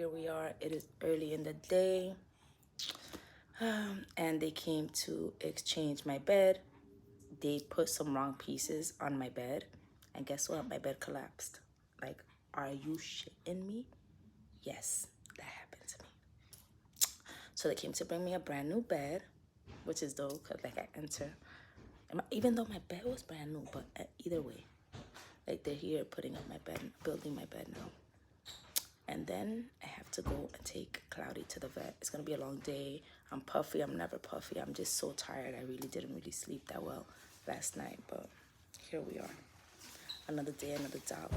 here we are. It is early in the day. And they came to exchange my bed. They put some wrong pieces on my bed. And guess what? My bed collapsed. Like, are you shitting me? Yes, that happened to me. So they came to bring me a brand new bed, which is dope because like I enter, even though my bed was brand new, but either way, like they're here putting up my bed, building my bed now. And then I have to go and take Cloudy to the vet. It's gonna be a long day. I'm puffy. I'm never puffy. I'm just so tired. I really didn't sleep that well last night, but here we are. Another day, another dollar.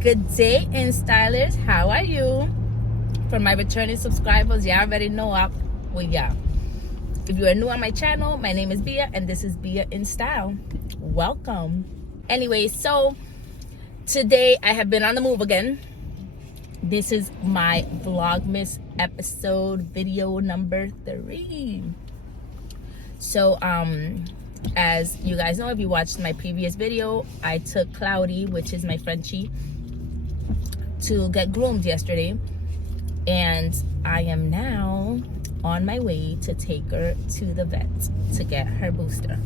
Good day, Installers. How are you? For my returning subscribers, y'all already know yeah. If you are new on my channel, my name is Bea and this is Bea.Instyle. Welcome. Anyway, so today I have been on the move again. This is my VLOGMAS episode video number 3. So as you guys know, if you watched my previous video, I took Cloudy, which is my Frenchie, to get groomed yesterday. And I am now on my way to take her to the vet to get her booster.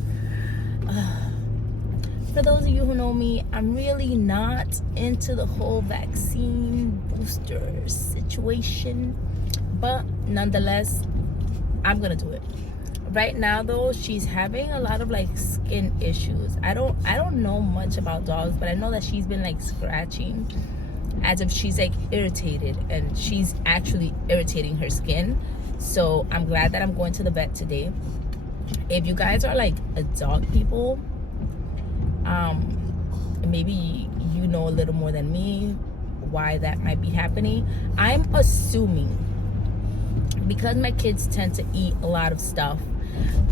For those of you who know me, I'm really not into the whole vaccine booster situation. But nonetheless, I'm gonna do it. Right now though, she's having a lot of like skin issues. I don't know much about dogs, but I know that she's been like scratching as if she's like irritated, and she's actually irritating her skin. So I'm glad that I'm going to the vet today. If you guys are like a dog people, maybe you know a little more than me why that might be happening. I'm assuming because my kids tend to eat a lot of stuff,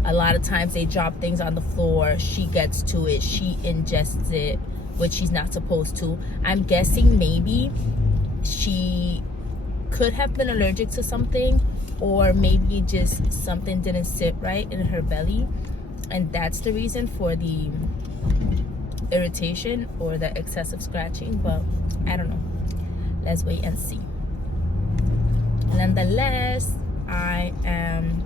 a lot of times they drop things on the floor, she gets to it, she ingests it, which she's not supposed to. I'm guessing maybe she could have been allergic to something, or maybe just something didn't sit right in her belly, and that's the reason for the irritation or the excessive scratching. But I don't know, let's wait and see. Nonetheless, I am,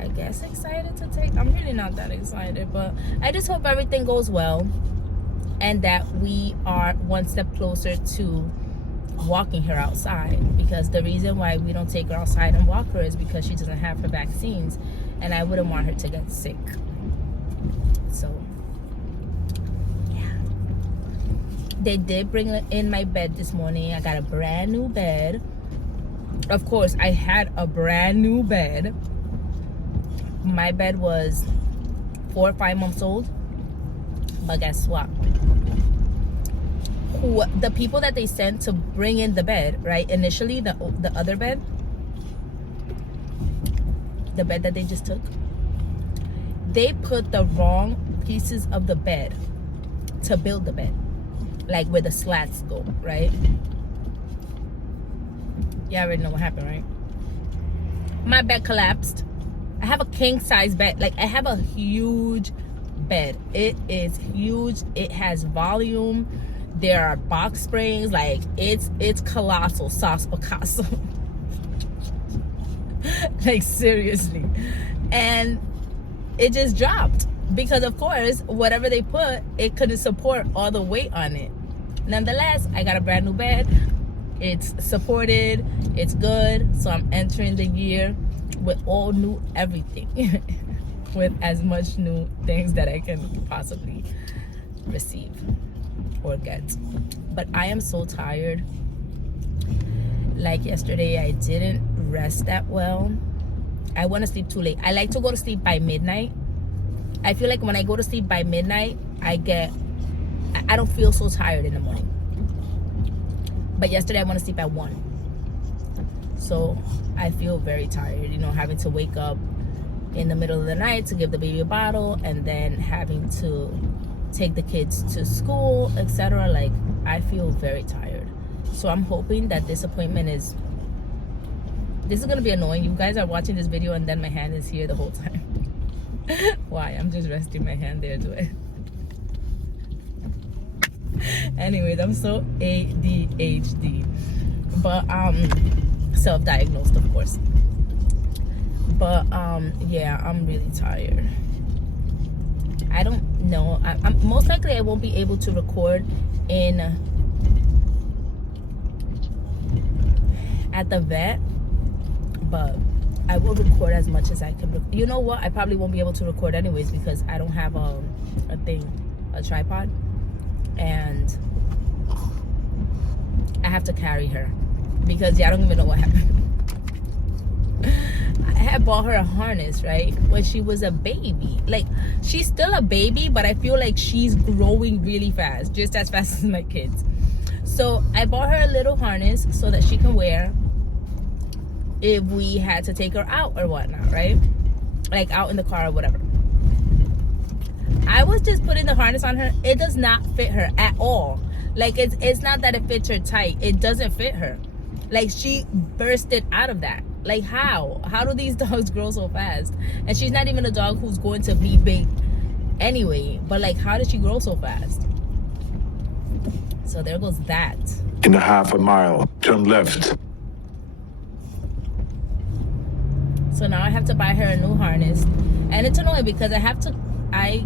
I guess, excited to take. I'm really not that excited, but I just hope everything goes well and that we are one step closer to walking her outside, because the reason why we don't take her outside and walk her is because she doesn't have her vaccines, and I wouldn't want her to get sick. So yeah, they did bring in my bed this morning. I got a brand new bed. Of course, I had a brand new bed. My bed was 4 or 5 months old, but guess what? The people that they sent to bring in the bed, right? Initially, the other bed, the bed that they just took, they put the wrong pieces of the bed to build the bed, like where the slats go, right? You already know what happened, right? My bed collapsed. I have a king size bed. Like, I have a huge bed. It is huge. It has volume. There are box springs. Like, it's colossal sauce Picasso. Like, seriously. And it just dropped because, of course, whatever they put, it couldn't support all the weight on it. Nonetheless, I got a brand new bed. It's supported, it's good. So I'm entering the year with all new everything. With as much new things that I can possibly receive or get. But I am so tired. Like yesterday, I didn't rest that well. I want to sleep too late. I like to go to sleep by midnight. I feel like when I go to sleep by midnight, I don't feel so tired in the morning. But yesterday I want to sleep at 1. So I feel very tired, you know, having to wake up in the middle of the night to give the baby a bottle, and then having to take the kids to school, etc. Like, I feel very tired. So I'm hoping that this appointment is This is gonna be annoying. You guys are watching this video and then my hand is here the whole time. Why? I'm just resting my hand there to it. Anyways, I'm so ADHD, but self-diagnosed, of course. But yeah, I'm really tired. I don't know. I'm most likely I won't be able to record in at the vet, but I will record as much as I can. You know what? I probably won't be able to record anyways because I don't have a tripod, and I have to carry her because I don't even know what happened. I had bought her a harness, right, when she was a baby. Like, she's still a baby, but I feel like she's growing really fast, just as fast as my kids. So I bought her a little harness so that she can wear if we had to take her out or whatnot, right? Like out in the car or whatever. I was just putting the harness on her. It does not fit her at all. Like, it's not that it fits her tight. It doesn't fit her. Like, she bursted out of that. Like, how do these dogs grow so fast? And she's not even a dog who's going to be big anyway, but like, how did she grow so fast? So there goes that. In a half a mile, turn left. So now I have to buy her a new harness, and it's annoying because I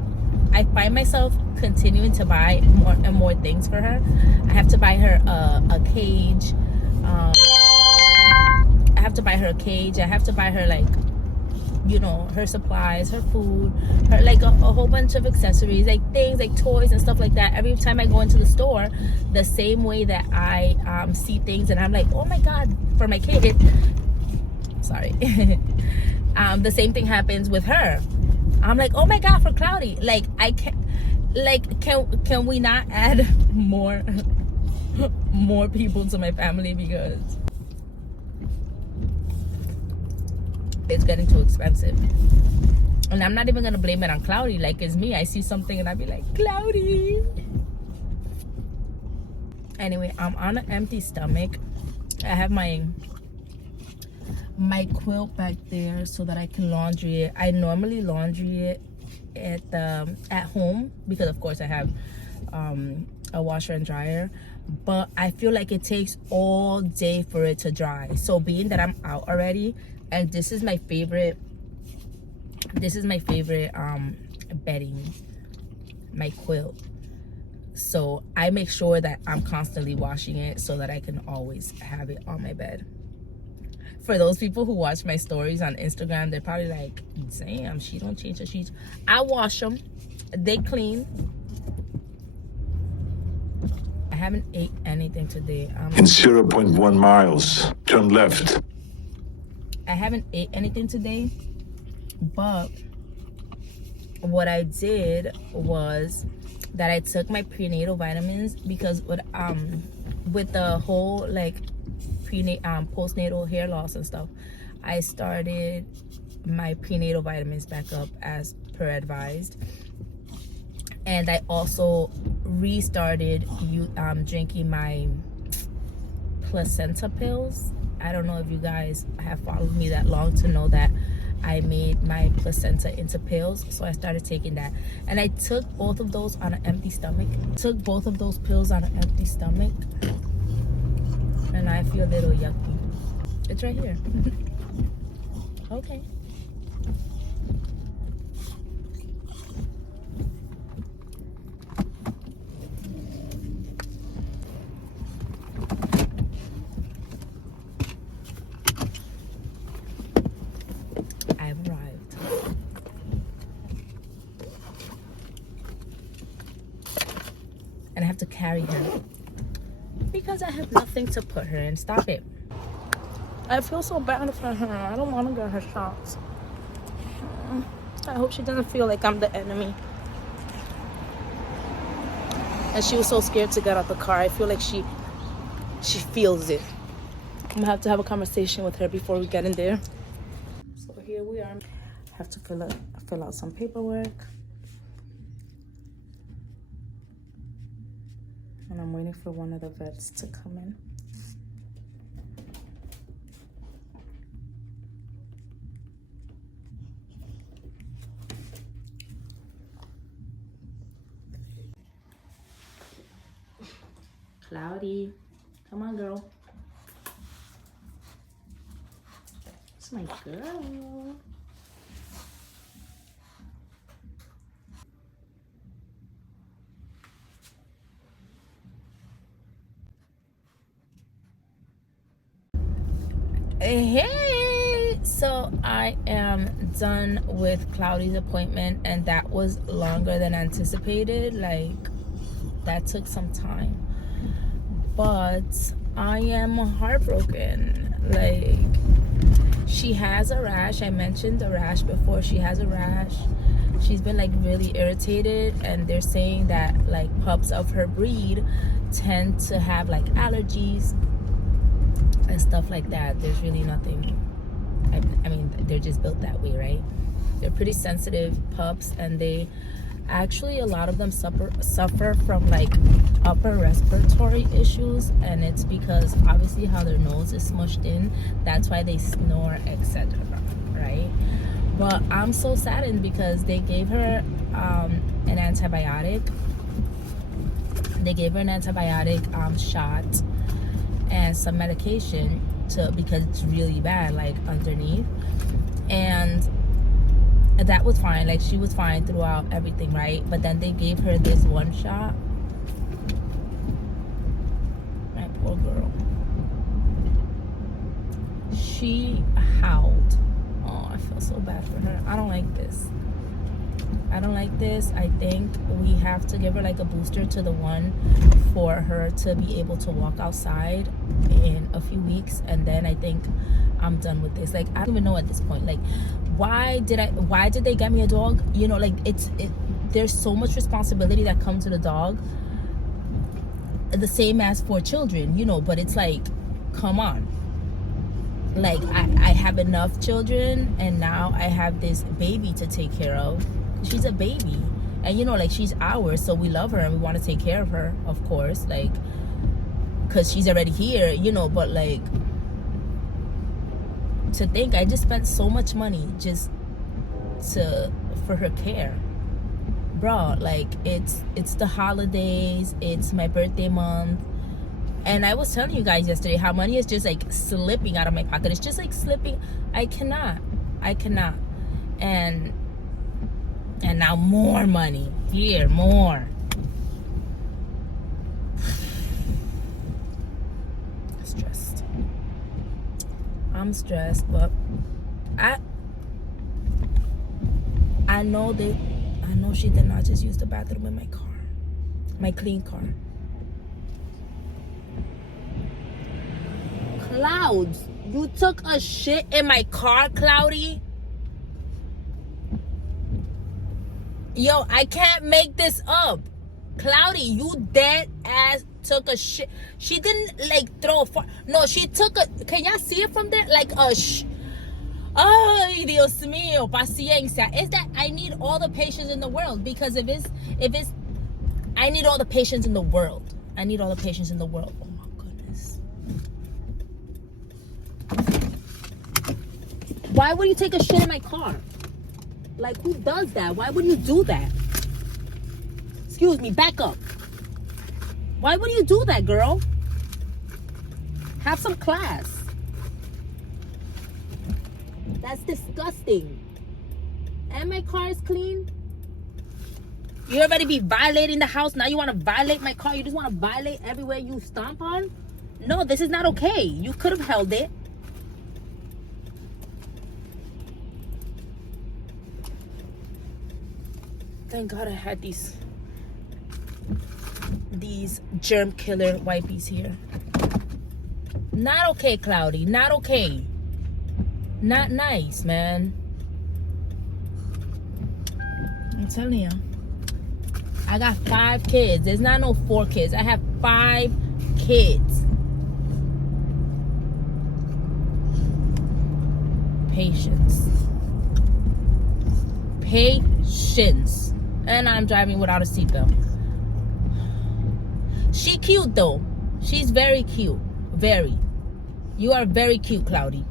find myself continuing to buy more and more things for her. I have to buy her a cage. I have to buy her a cage. I have to buy her, like, you know, her supplies, her food, her, like, a whole bunch of accessories, like things like toys and stuff like that. Every time I go into the store, the same way that I see things and I'm like, oh my god, for my kid, sorry. The same thing happens with her. I'm like, oh my god, for Cloudy. Like, I can't, like, can we not add more people to my family, because it's getting too expensive. And I'm not even gonna blame it on Cloudy. Like, it's me. I see something and I be like, Cloudy. Anyway, I'm on an empty stomach. I have my quilt back there so that I can laundry it. I normally laundry it at home because of course I have a washer and dryer, but I feel like it takes all day for it to dry. So being that I'm out already, and this is my favorite bedding, my quilt, so I make sure that I'm constantly washing it so that I can always have it on my bed. For those people who watch my stories on Instagram, they're probably like, damn, she don't change her sheets. I wash them, they clean. I haven't ate anything today. In 0.1 miles, turn left. I haven't ate anything today, but what I did was that I took my prenatal vitamins, because with the whole like postnatal hair loss and stuff, I started my prenatal vitamins back up as per advised, and I also restarted drinking my placenta pills. I don't know if you guys have followed me that long to know that I made my placenta into pills, so I started taking that, and I took both of those on an empty stomach. Took both of those pills on an empty stomach, and I feel a little yucky. It's right here. Okay. I've arrived. And I have to carry her because I have nothing to put her in. Stop it. I feel so bad for her. I don't want to get her shots. I hope she doesn't feel like I'm the enemy. And she was so scared to get out the car. I feel like she feels it. I'm gonna have to have a conversation with her before we get in there. So here we are. I have to fill out some paperwork. And I'm waiting for one of the vets to come in. Cloudy. Come on, girl. It's my girl. Hey, so I am done with Cloudy's appointment, and that was longer than anticipated. Like, that took some time, but I am heartbroken. Like, she has a rash. I mentioned the rash before. She has a rash. She's been like really irritated, and they're saying that like pups of her breed tend to have like allergies and stuff like that. There's really nothing. I mean, they're just built that way, right? They're pretty sensitive pups, and they actually, a lot of them suffer from like upper respiratory issues, and it's because obviously how their nose is smushed in. That's why they snore, etc., right? But I'm so saddened because they gave her an antibiotic. They gave her an antibiotic shot and some medication because it's really bad, like underneath, and that was fine. Like, she was fine throughout everything, right? But then they gave her this one shot. My poor girl. She howled. Oh, I feel so bad for her. I don't like this. I don't like this. I think we have to give her like a booster to the one for her to be able to walk outside in a few weeks, and then I think I'm done with this. Like, I don't even know at this point, like, why did they get me a dog? You know, like, there's so much responsibility that comes to the dog, the same as for children, you know, but it's like, come on. Like, I have enough children, and now I have this baby to take care of. She's a baby, and you know, like, she's ours, so we love her and we want to take care of her, of course, like, because she's already here, you know. But like, to think I just spent so much money just for her care, bro. Like, it's the holidays, it's my birthday month, and I was telling you guys yesterday how money is just like slipping out of my pocket. It's just like slipping. I cannot, and now more money here, more. Stressed. I'm stressed, but I know she did not just use the bathroom in my car, my clean car. Clouds, you took a shit in my car, Cloudy? Yo, I can't make this up. Cloudy, you dead ass took a shit. She didn't like throw a fart. No, she took a, can y'all see it from there? Like a Ay, Dios mío, paciencia. Is that I need all the patience in the world, because if it's I need all the patience in the world. I need all the patience in the world. Oh my goodness. Why would you take a shit in my car? Like, who does that? Why would you do that? Excuse me, back up. Why would you do that, girl? Have some class. That's disgusting. And my car is clean. You already be violating the house. Now you want to violate my car. You just want to violate everywhere you stomp on. No, this is not okay. You could have held it. Thank God I had these germ killer wipes here. Not okay, Cloudy. Not okay. Not nice, man. I'm telling you. I got 5 kids. There's not no 4 kids. I have 5 kids. Patience. Patience. And I'm driving without a seatbelt. She cute though. She's very cute. Very. You are very cute, Cloudy.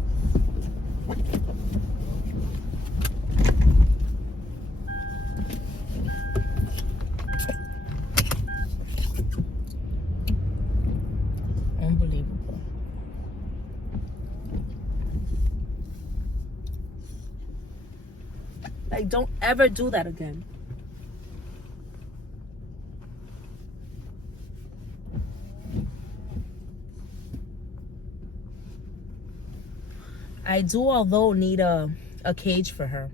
Like, don't ever do that again. I do, although, need a cage for her.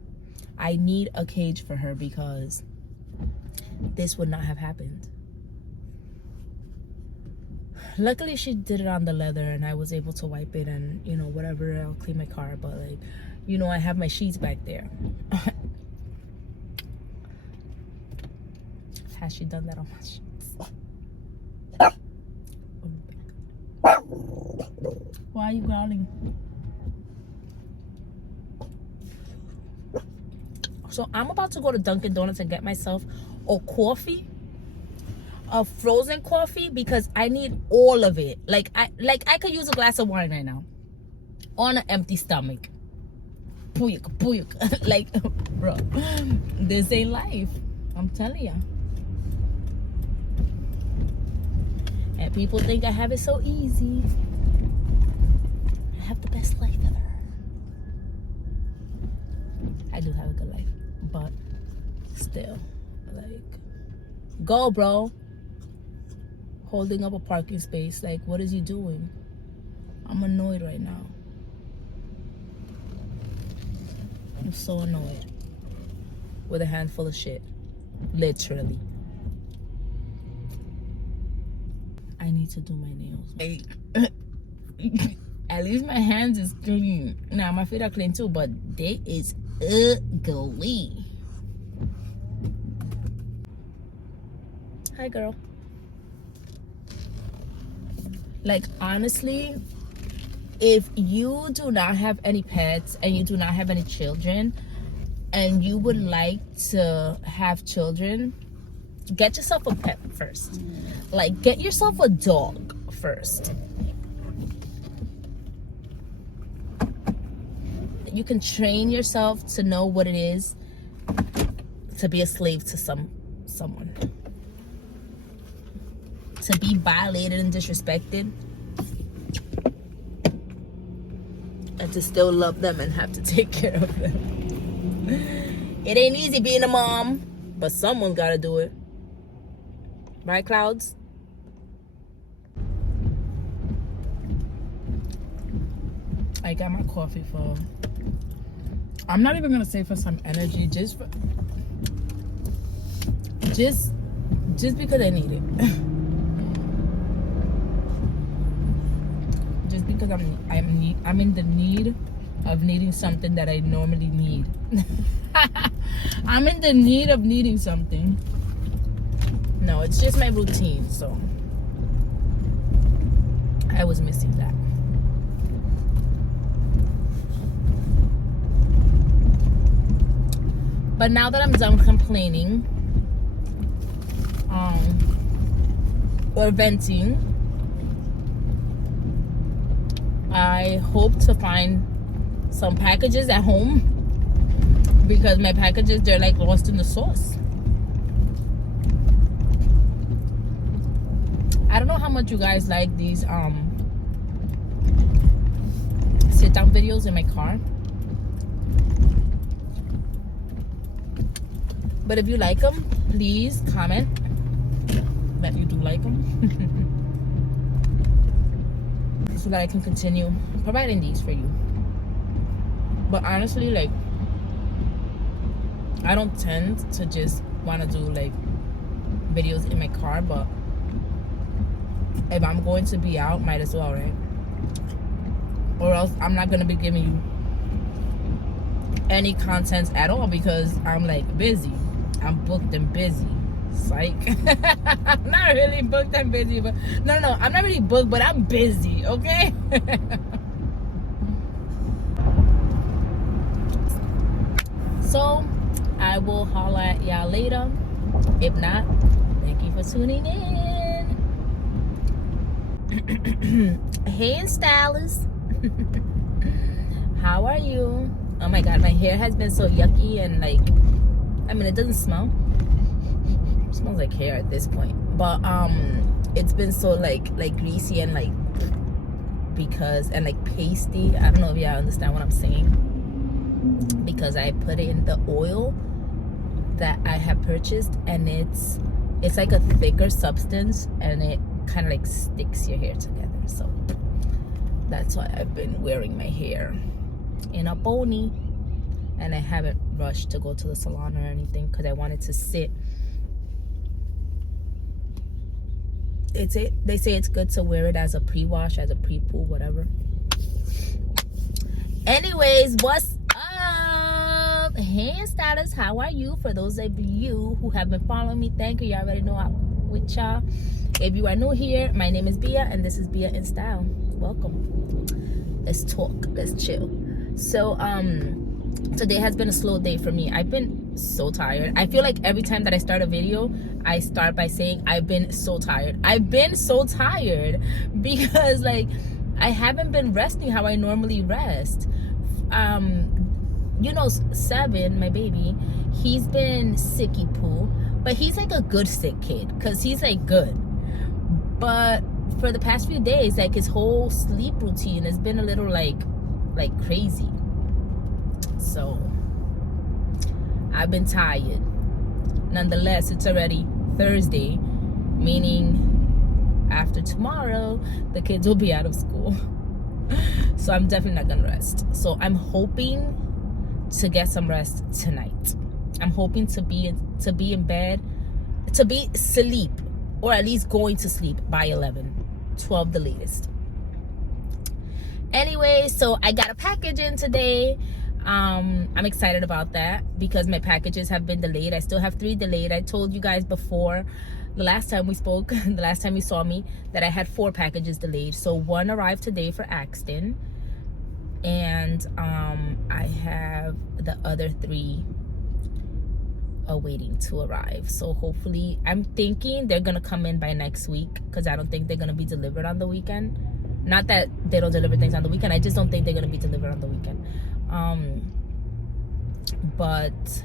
I need a cage for her because this would not have happened. Luckily, she did it on the leather and I was able to wipe it and, you know, whatever, I'll clean my car. But, like, you know, I have my sheets back there. Has she done that on my sheets? Why are you growling? So I'm about to go to Dunkin' Donuts and get myself a coffee, a frozen coffee, because I need all of it. Like I could use a glass of wine right now on an empty stomach. Puyuk. Like, bro, this ain't life. I'm telling ya. And people think I have it so easy. I have the best life ever. I do have a good life, but still, like, go, bro. Holding up a parking space, like, what is he doing? I'm annoyed right now. I'm so annoyed with a handful of shit, literally. I need to do my nails. At least my hands is clean. Nah, my feet are clean too, but they is ugly. Hi, girl. Like, honestly, if you do not have any pets and you do not have any children and you would like to have children, get yourself a pet first. Like, get yourself a dog first. You can train yourself to know what it is to be a slave to someone. To be violated and disrespected. And to still love them and have to take care of them. It ain't easy being a mom, but someone gotta do it. Right, Clouds? I got my coffee for... I'm not even gonna say for some energy, just because I need it. Just because I'm in the need of needing something that I normally need. I'm in the need of needing something. No, it's just my routine, so I was missing that. But now that I'm done complaining or venting, I hope to find some packages at home, because my packages, they're like lost in the sauce. I don't know how much you guys like these sit down videos in my car. But if you like them, please comment that you do like them. So that I can continue providing these for you. But honestly, like, I don't tend to just want to do like videos in my car, but if I'm going to be out, might as well, right? Or else I'm not going to be giving you any content at all, because I'm like busy. I'm booked and busy. Psych. I'm not really booked and busy, but no, I'm not really booked, but I'm busy, okay? So I will holler at y'all later. If not, thank you for tuning in. Hey, Stylist. How are you? Oh my god, my hair has been so yucky, and like, I mean, it doesn't smell. It smells like hair at this point, but it's been so like greasy and like, because, and like pasty. I don't know if y'all understand what I'm saying. because I put in the oil that I have purchased, and it's like a thicker substance, and it kind of like sticks your hair together. So that's why I've been wearing my hair in a pony, and I haven't rushed to go to the salon or anything because I wanted to sit. They say it's good to wear it as a pre-wash, as a pre-poo, whatever. Anyways, what's up? Hey, stylist, how are you? For those of you who have been following me, thank you. You already know I'm with y'all. If you are new here, my name is Bea, and this is Bea.Instyle. Welcome. Let's talk. Let's chill. So, today has been a slow day for me. I've been so tired. I feel like every time that I start a video, I start by saying I've been so tired. I've been so tired because like I haven't been resting how I normally rest. You know, Seven, my baby, he's been sicky poo, but he's like a good sick kid because he's like good. But for the past few days, like his whole sleep routine has been a little like crazy. So I've been tired. Nonetheless, it's already Thursday, meaning after tomorrow the kids will be out of school. So I'm definitely not gonna rest. So I'm hoping to get some rest tonight. I'm hoping to be in bed, to be asleep, or at least going to sleep by 12 the latest. Anyway, so I got a package in today. I'm excited about that because my packages have been delayed. I still have 3 delayed. I told you guys before the last time we spoke, the last time you saw me, that I had 4 packages delayed. So 1 arrived today for Axton, and I have the other 3 awaiting to arrive. So hopefully, I'm thinking they're gonna come in by next week because I don't think they're gonna be delivered on the weekend. Not that they don't deliver things on the weekend, I just don't think they're gonna be delivered on the weekend. But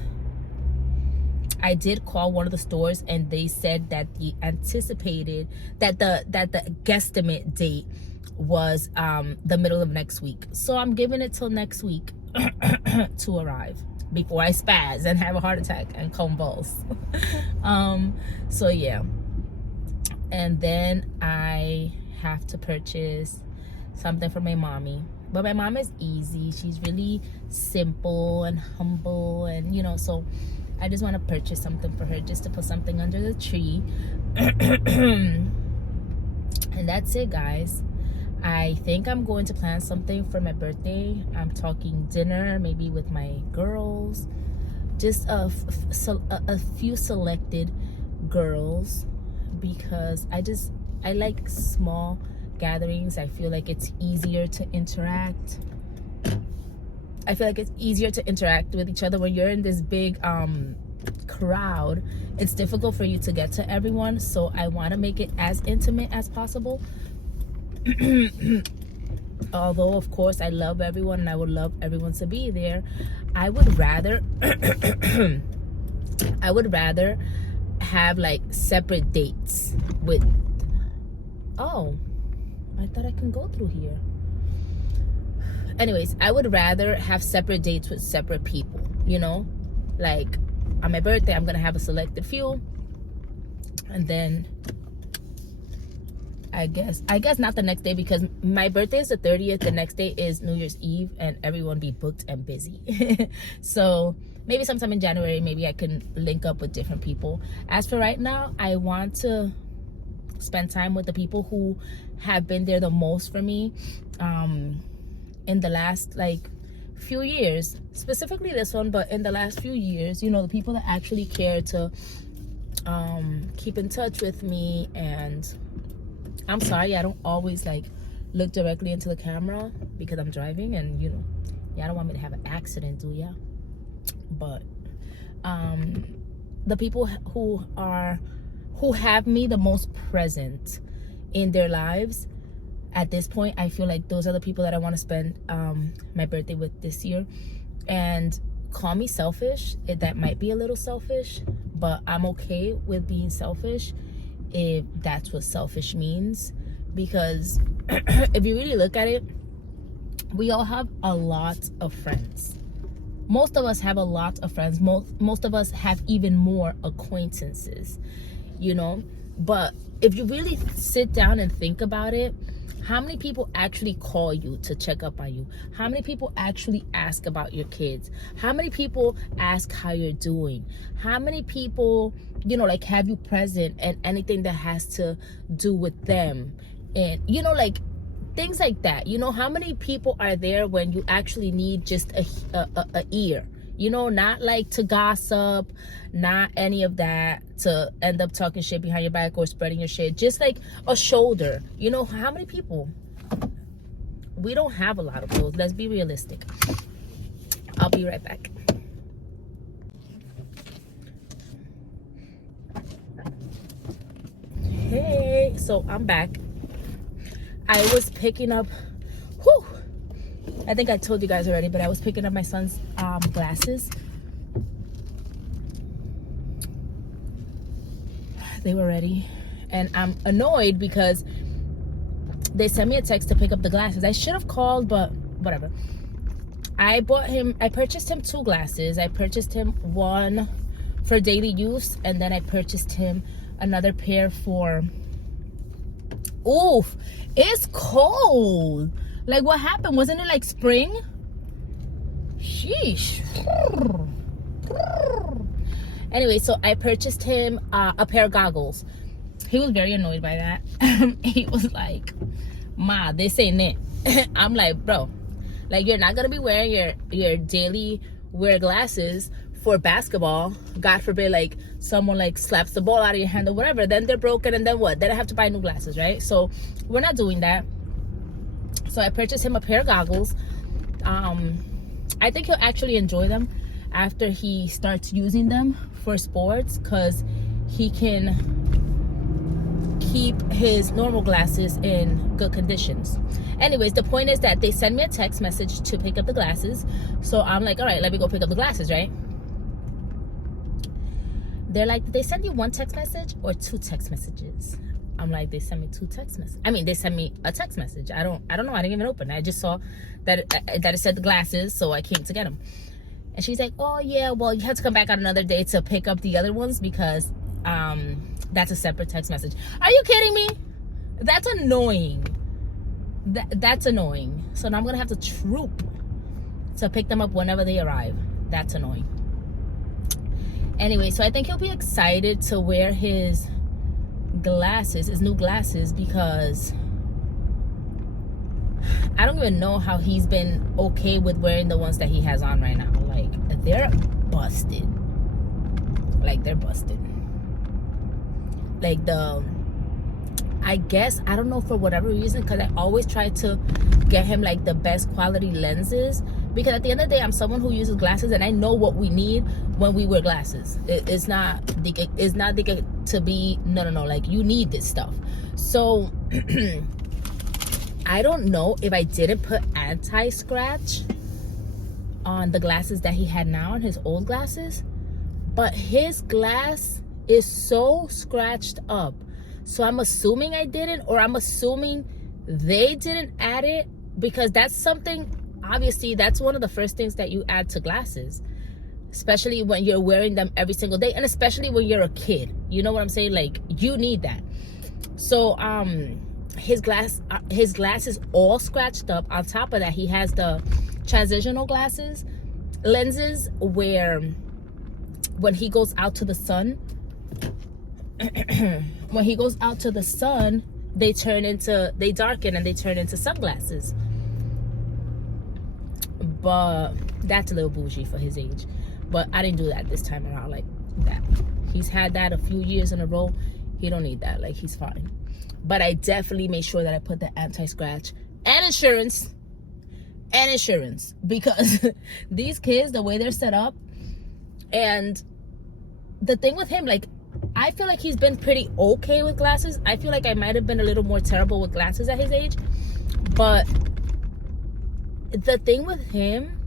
I did call one of the stores, and they said that the anticipated that the guesstimate date was the middle of next week. So I'm giving it till next week to arrive before I spaz and have a heart attack and convulse. So yeah, and then I have to purchase something for my mommy. But my mom is easy. She's really simple and humble, and you know, so I just want to purchase something for her, just to put something under the tree. And that's it, guys. I think I'm going to plan something for my birthday. I'm talking dinner, maybe with my girls, just a few selected girls, because I like small gatherings. I feel like it's easier to interact. I feel like it's easier to interact with each other when you're in this big crowd. It's difficult for you to get to everyone, so I want to make it as intimate as possible. Although of course I love everyone and I would love everyone to be there, I would rather have like separate dates with. Oh, I thought I can go through here. Anyways, I would rather have separate dates with separate people, you know? Like, on my birthday, I'm gonna have a selected few. And then, I guess not the next day, because my birthday is the 30th. The next day is New Year's Eve, and everyone be booked and busy. So, maybe sometime in January, maybe I can link up with different people. As for right now, I want to spend time with the people who have been there the most for me in the last like few years, specifically this one, but in the last few years, you know, the people that actually care to keep in touch with me. And I'm sorry, I don't always like look directly into the camera because I'm driving, and you know, y'all don't want me to have an accident, do ya? But the people who have me the most present in their lives at this point, I feel like those are the people that I want to spend my birthday with this year. And call me selfish, that might be a little selfish, but I'm okay with being selfish if that's what selfish means. Because if you really look at it, we all have a lot of friends. Most of us have a lot of friends. Most of us have even more acquaintances, you know. But if you really sit down and think about it, how many people actually call you to check up on you? How many people actually ask about your kids? How many people ask how you're doing? How many people, you know, like, have you present and anything that has to do with them? And, you know, like, things like that. You know, how many people are there when you actually need just a ear? You know, not like to gossip, not any of that, to end up talking shit behind your back or spreading your shit. Just like a shoulder. You know, how many people? We don't have a lot of those. Let's be realistic. I'll be right back. Hey, so I'm back. I was picking up, whew, I think I told you guys already, but I was picking up my son's glasses. They were ready, and I'm annoyed because they sent me a text to pick up the glasses. I should have called, but whatever. I purchased him 2 glasses. I purchased him one for daily use, and then I purchased him another pair for, oof, it's cold. Like, what happened? Wasn't it like spring? Sheesh. Anyway, so I purchased him a pair of goggles. He was very annoyed by that. He was like, "Ma, this ain't it." I'm like, bro, like, you're not gonna be wearing your daily wear glasses for basketball. God forbid, like, someone like slaps the ball out of your hand or whatever, then they're broken, and then what? Then I have to buy new glasses, right? So we're not doing that. So I purchased him a pair of goggles. I think he'll actually enjoy them after he starts using them for sports, because he can keep his normal glasses in good conditions. Anyways, the point is that they send me a text message to pick up the glasses. So I'm like, all right, let me go pick up the glasses, right? They're like, did they send you 1 text message or 2 text messages? I'm like, they sent me 2 text messages. I mean, they sent me a text message. I don't know. I didn't even open it. I just saw that it said the glasses, so I came to get them. And she's like, oh yeah, well, you have to come back on another day to pick up the other ones, because that's a separate text message. Are you kidding me? That's annoying. That's annoying. So now I'm gonna have to troop to pick them up whenever they arrive. That's annoying. Anyway, so I think he'll be excited to wear his glasses, his new glasses, because I don't even know how he's been okay with wearing the ones that he has on right now. Like, they're busted. Like, they're busted. Like, I guess, I don't know, for whatever reason, because I always try to get him like the best quality lenses, because at the end of the day, I'm someone who uses glasses, and I know what we need when we wear glasses. It's not to be no, like, you need this stuff. So I don't know if I didn't put anti-scratch on the glasses that he had now, on his old glasses, but his glass is so scratched up. So I'm assuming I didn't, or I'm assuming they didn't add it, because that's something, obviously, that's one of the first things that you add to glasses, especially when you're wearing them every single day, and especially when you're a kid. You know what I'm saying? Like, you need that. So his glass is all scratched up. On top of that, he has the transitional lenses, where when he goes out to the sun, they darken and they turn into sunglasses. But that's a little bougie for his age. But I didn't do that this time around like that. He's had that a few years in a row. He don't need that. Like, he's fine. But I definitely made sure that I put the anti-scratch and insurance, because these kids, the way they're set up, and the thing with him, like, I feel like he's been pretty okay with glasses. I feel like I might have been a little more terrible with glasses at his age. But the thing with him,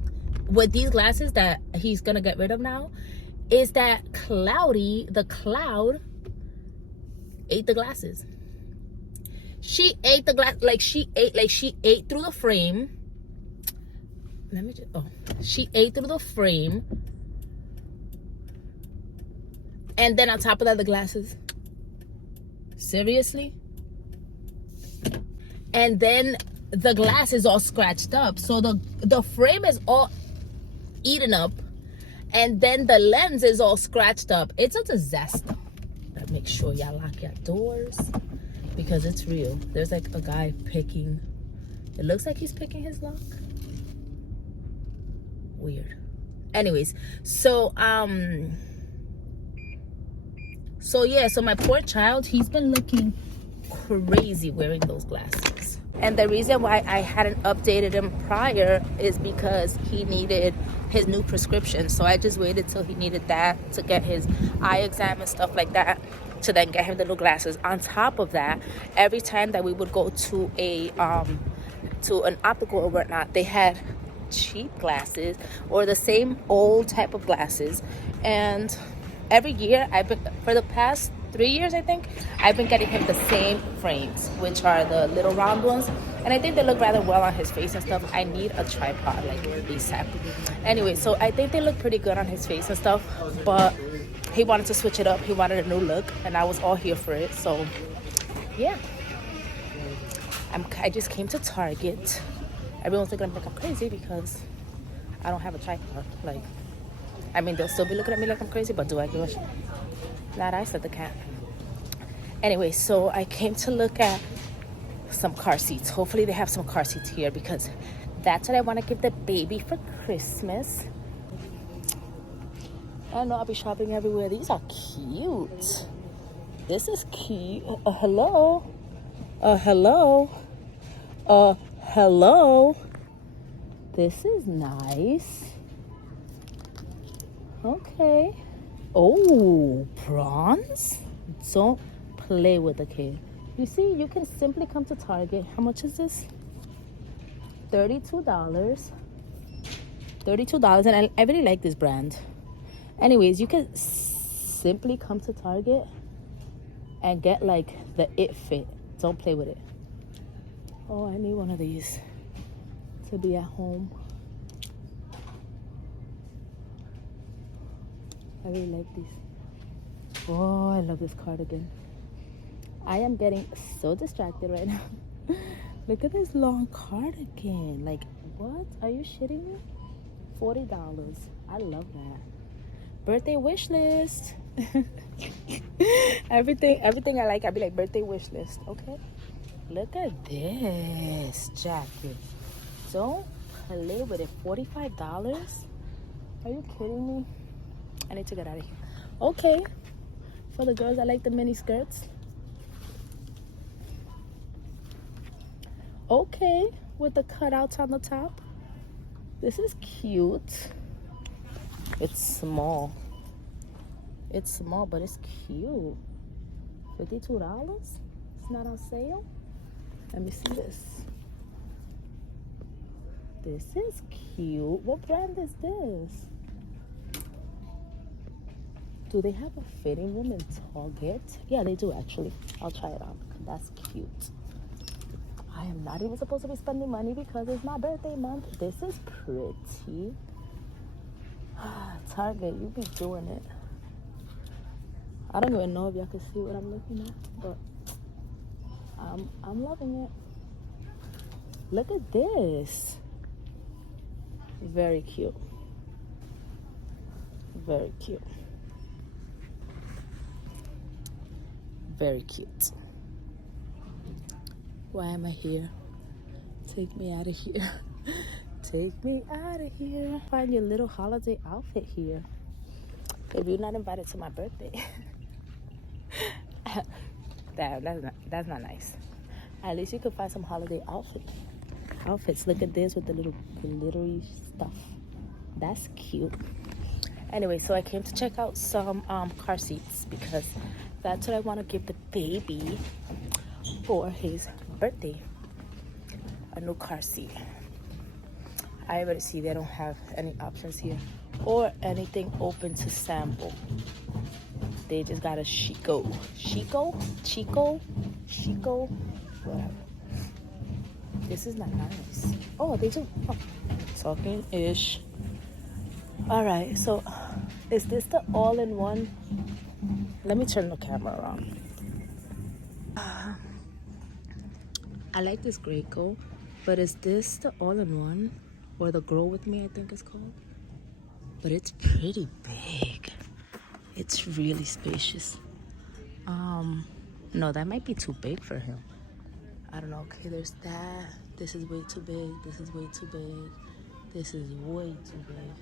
with these glasses that he's gonna get rid of now, is that the cloud ate the glasses. She ate the glass, she ate through the frame, let me just, oh, she ate through the frame. And then on top of that, the glasses. Seriously? And then the glass is all scratched up. So the frame is all eaten up. And then the lens is all scratched up. It's a disaster. Make sure y'all lock your doors because it's real. There's like a guy picking. It looks like he's picking his lock. Weird. Anyways, so yeah, so my poor child, he's been looking crazy wearing those glasses. And the reason why I hadn't updated him prior is because he needed his new prescription. So I just waited till he needed that to get his eye exam and stuff like that, to then get him the new glasses. On top of that, every time that we would go to an optical or whatnot, they had cheap glasses or the same old type of glasses. And every year, for the past 3 years, I think, I've been getting him the same frames, which are the little round ones. And I think they look rather well on his face and stuff. I need a tripod, like ASAP. Anyway, so I think they look pretty good on his face and stuff. But he wanted to switch it up. He wanted a new look. And I was all here for it. So, yeah. I just came to Target. Everyone's looking at me like I'm crazy because I don't have a tripod. Like, I mean, they'll still be looking at me like I'm crazy, but do I give a shit? Not I, said the cat. Anyway, so I came to look at some car seats. Hopefully they have some car seats here because that's what I want to give the baby for Christmas. I know I'll be shopping everywhere. These are cute. This is cute. Hello. Hello. Hello. This is nice. Okay. Oh, prawns? Don't play with the kid. You see, you can simply come to Target. How much is this? $32. $32, and I really like this brand. Anyways, you can simply come to Target and get like the it fit. Don't play with it. Oh, I need one of these to be at home. I really like these. Oh, I love this cardigan. I am getting so distracted right now. Look at this long cardigan. Like, what? Are you shitting me? $40. I love that. Birthday wish list. everything I like, I'll be like, birthday wish list. Okay. Look at this jacket. Don't play with it. $45? Are you kidding me? I need to get out of here. Okay. For the girls, I like the mini skirts. Okay. With the cutouts on the top. This is cute. It's small. It's small, but it's cute. $52? It's not on sale? Let me see this. This is cute. What brand is this? Do they have a fitting room in Target? Yeah, they do actually. I'll try it on. That's cute. I am not even supposed to be spending money because it's my birthday month. This is pretty. Target, you be doing it. I don't even know if y'all can see what I'm looking at, but I'm loving it. Look at this. Very cute. Very cute. Very cute. Why am I here? Take me out of here. Take me out of here. Find your little holiday outfit here. If you're not invited to my birthday. That's not nice. At least you could find some holiday outfits. Look at this with the little glittery stuff. That's cute. Anyway, so I came to check out some car seats because that's what I want to give the baby for his birthday. A new car seat. I already see they don't have any options here or anything open to sample. They just got a Chico, whatever. This is not nice. Oh, they do. Oh, talking ish. All right, so is this the all-in-one? Let me turn the camera around. I like this Graco, but is this the all-in-one? Or the Grow With Me, I think it's called. But it's pretty big. It's really spacious. No, that might be too big for him. I don't know. Okay, there's that. This is way too big. This is way too big. This is way too big.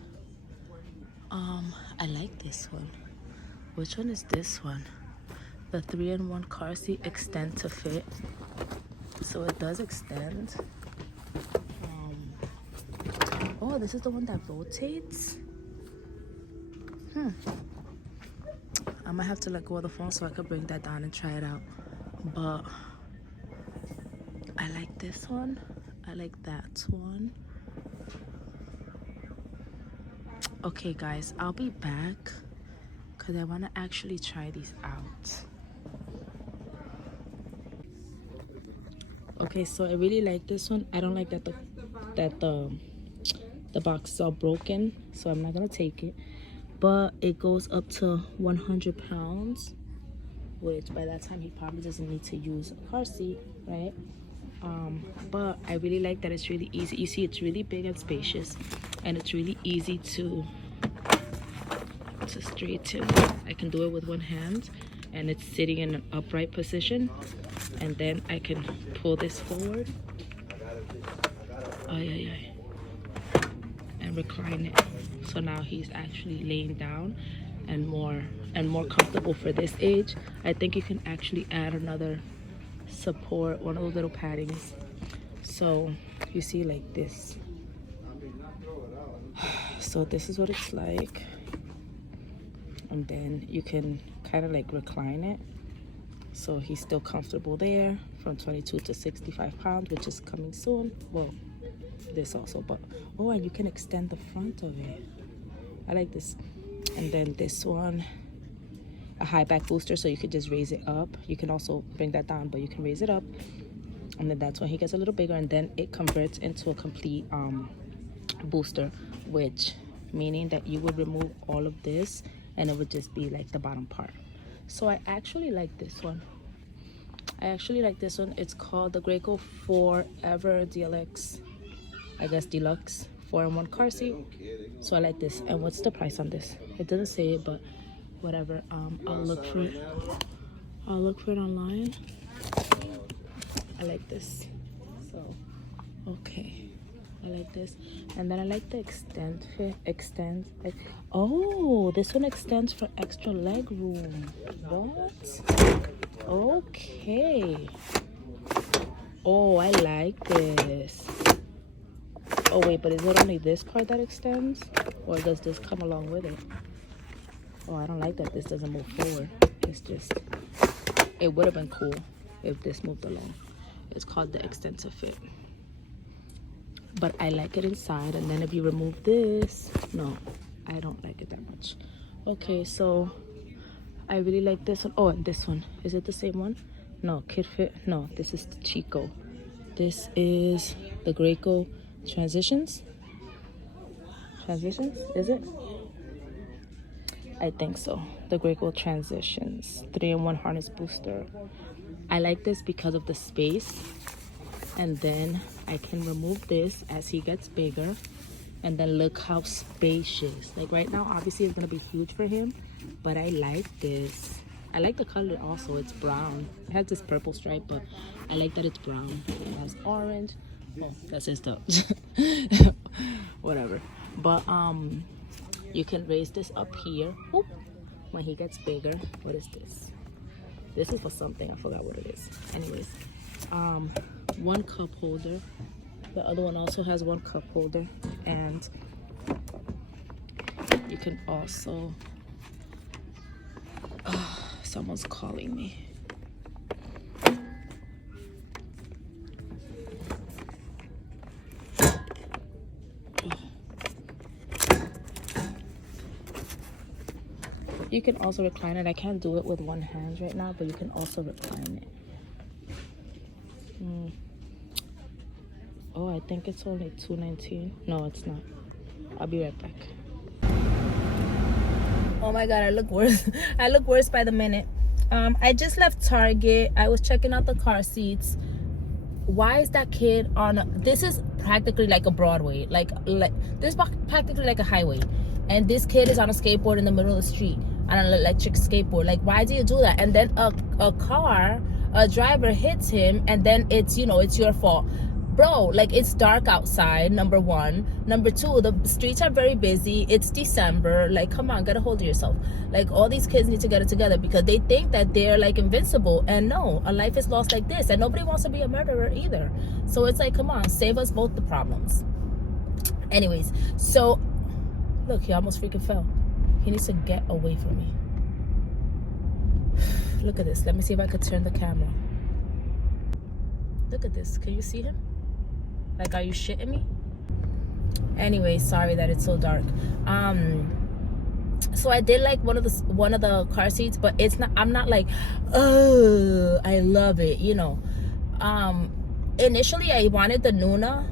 I like this one. Which one is this one? The 3-in-1 car seat extend to fit. So it does extend. Oh, this is the one that rotates. I might have to let go of the phone so I could bring that down and try it out. But I like this one. I like that one. Okay, guys, I'll be back because I want to actually try these out. Okay, so I really like this one. I don't like that the box is all broken, so I'm not gonna take it. But it goes up to 100 pounds, which by that time he probably doesn't need to use a car seat, right? But I really like that it's really easy. You see, it's really big and spacious, and it's really easy to straighten. I can do it with one hand, and it's sitting in an upright position, and then I can pull this forward. And recline it. So now he's actually laying down and more comfortable for this age. I think you can actually add another support, one of those little paddings. So you see, like this. So this is what it's like. And then you can kind of like recline it. So he's still comfortable there from 22 to 65 pounds, which is coming soon. Well, this also, but oh, and you can extend the front of it. I like this. And then this one, a high back booster, so you could just raise it up. You can also bring that down, but you can raise it up. And then that's when he gets a little bigger, and then it converts into a complete booster, which meaning that you would remove all of this and it would just be like the bottom part. So I actually like this one. It's called the Graco Forever DLX, I guess Deluxe 4-in-1 car seat. So I like this. And what's the price on this? It doesn't say it, but whatever. I'll look for it online. I like this. So okay, I like this. And then I like the oh, this one extends for extra leg room. What? Okay. Oh, I like this. Oh wait, but is it only this part that extends, or does this come along with it? Oh, I don't like that this doesn't move forward. It's just, it would have been cool if this moved along. It's called the extend to fit. But I like it inside. And then if you remove this, no, I don't like it that much. Okay, so I really like this one. Oh, and this one, is it the same one? No, Kid Fit. No, this is the Chico. This is the Graco Transitions, is it? I think so. The Graco Transitions 3-in-1 harness booster. I like this because of the space, and then I can remove this as he gets bigger, and then look how spacious. Like right now, obviously it's gonna be huge for him, but I like this. I like the color also. It's brown. It has this purple stripe, but I like that it's brown. It has orange. Oh, that's his stuff. Whatever. But you can raise this up here. Oop, when he gets bigger. What is this? This is for something. I forgot what it is. Anyways, one cup holder. The other one also has one cup holder, and you can also. Someone's calling me. You can also recline it. I can't do it with one hand right now, but you can also recline it. Oh, I think it's only $2.19. No, it's not. I'll be right back. Oh my god, I look worse. I look worse by the minute. I just left Target. I was checking out the car seats. Why is that kid on this is practically like a Broadway, like this is practically like a highway, and this kid is on a skateboard in the middle of the street on an electric skateboard. Like, why do you do that? And then a driver hits him, and then it's your fault, bro. Like, it's dark outside, number one. Number two, the streets are very busy. It's December. Like, come on, get a hold of yourself. Like, all these kids need to get it together because they think that they're like invincible, and no, a life is lost like this, and nobody wants to be a murderer either. So it's like, come on, save us both the problems. Anyways, so look, he almost freaking fell. He needs to get away from me. Look at this. Let me see if I could turn the camera. Look at this. Can you see him? Like, are you shitting me? Anyway, sorry that it's so dark. So I did like one of the car seats, but it's not. I'm not like, oh, I love it. Initially I wanted the Nuna.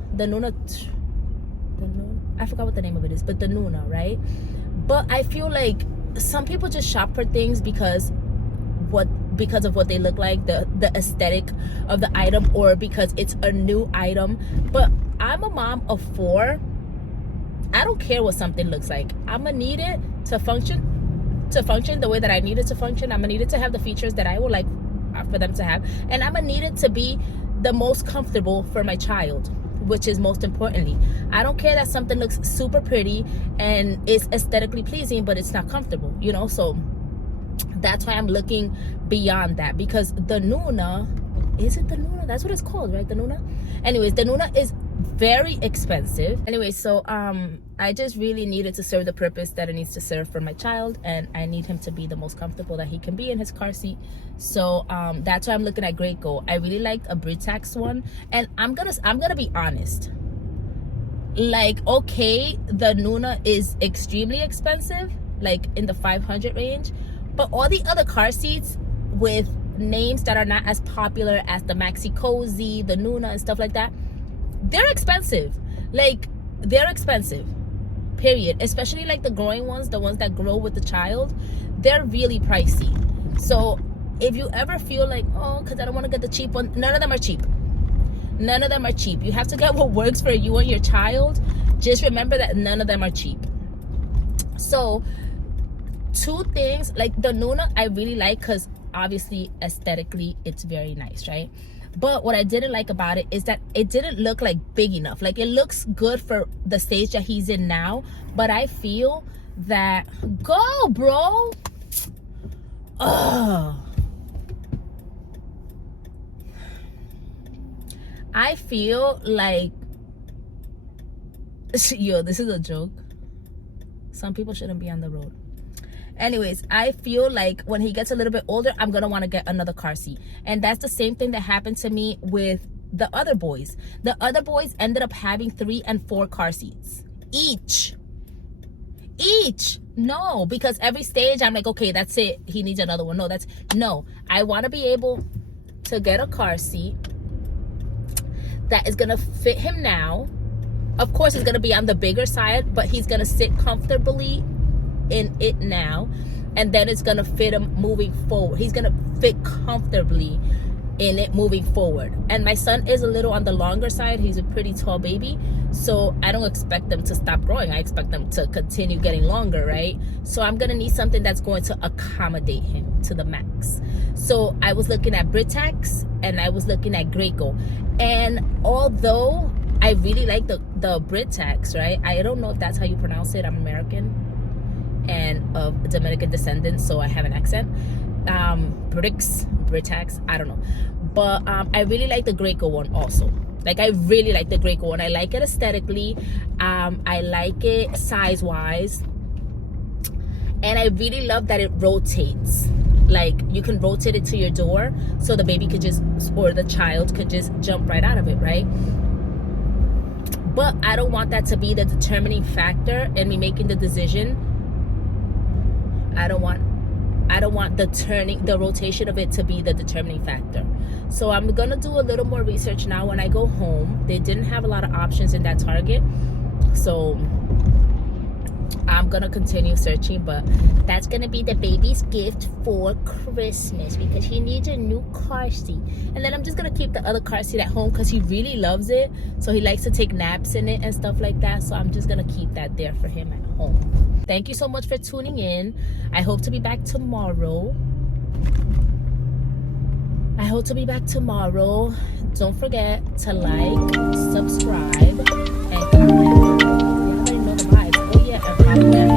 I forgot what the name of it is, but the Nuna, right? But I feel like some people just shop for things because of what they look like, the aesthetic of the item, or because it's a new item. But I'm a mom of 4. I don't care what something looks like. I'm gonna need it to function the way that I need it to function. I'm gonna need it to have the features that I would like for them to have, and I'm gonna need it to be the most comfortable for my child, which is most importantly. I don't care that something looks super pretty and is aesthetically pleasing, but it's not comfortable, so that's why I'm looking beyond that, because the Nuna, is it the Nuna? That's what it's called, right? The Nuna? Anyways, the Nuna is very expensive. Anyway, so I just really needed to serve the purpose that it needs to serve for my child, and I need him to be the most comfortable that he can be in his car seat. So that's why I'm looking at Graco. I really liked a Britax one, and I'm gonna be honest. Like, okay, the Nuna is extremely expensive, like in the 500 range, but all the other car seats with names that are not as popular as the Maxi Cozy, the Nuna, and stuff like that, they're expensive. Like, they're expensive, period. Especially like the growing ones, the ones that grow with the child, they're really pricey. So if you ever feel like, oh, because I don't want to get the cheap one, none of them are cheap. None of them are cheap. You have to get what works for you and your child. Just remember that none of them are cheap. So 2 things, like the Nuna I really like because obviously aesthetically it's very nice, right? But what I didn't like about it is that it didn't look like big enough. Like, it looks good for the stage that he's in now, but I feel that, go bro. Ugh. I feel like, yo, this is a joke. Some people shouldn't be on the road. Anyways, I feel like when he gets a little bit older, I'm gonna want to get another car seat. And that's the same thing that happened to me with the other boys. The other boys ended up having 3 and 4 car seats each. No, because every stage I'm like, okay, that's it, he needs another one. No, I want to be able to get a car seat that is gonna fit him now. Of course, it's gonna be on the bigger side, but he's gonna sit comfortably in it now, and then it's gonna fit him moving forward. He's gonna fit comfortably in it moving forward. And my son is a little on the longer side. He's a pretty tall baby, so I don't expect them to stop growing. I expect them to continue getting longer, right? So I'm gonna need something that's going to accommodate him to the max. So I was looking at Britax and I was looking at Graco, and although I really like the Britax, right? I don't know if that's how you pronounce it. I'm American and of Dominican descendants, so I have an accent. Britax, I don't know. But I really like the Graco one also. Like, I really like the Graco one. I like it aesthetically. I like it size-wise. And I really love that it rotates. Like, you can rotate it to your door, so the baby could just, or the child could just jump right out of it, right? But I don't want that to be the determining factor in me making the decision. I don't want I don't want the rotation of it to be the determining factor. So I'm gonna do a little more research now when I go home. They didn't have a lot of options in that Target, so I'm gonna continue searching. But that's gonna be the baby's gift for Christmas, because he needs a new car seat. And then I'm just gonna keep the other car seat at home because he really loves it, so he likes to take naps in it and stuff like that. So I'm just gonna keep that there for him at home. Thank you so much for tuning in. I hope to be back tomorrow. Don't forget to like, subscribe, and comment. You already know the vibes. Oh yeah, and follow me.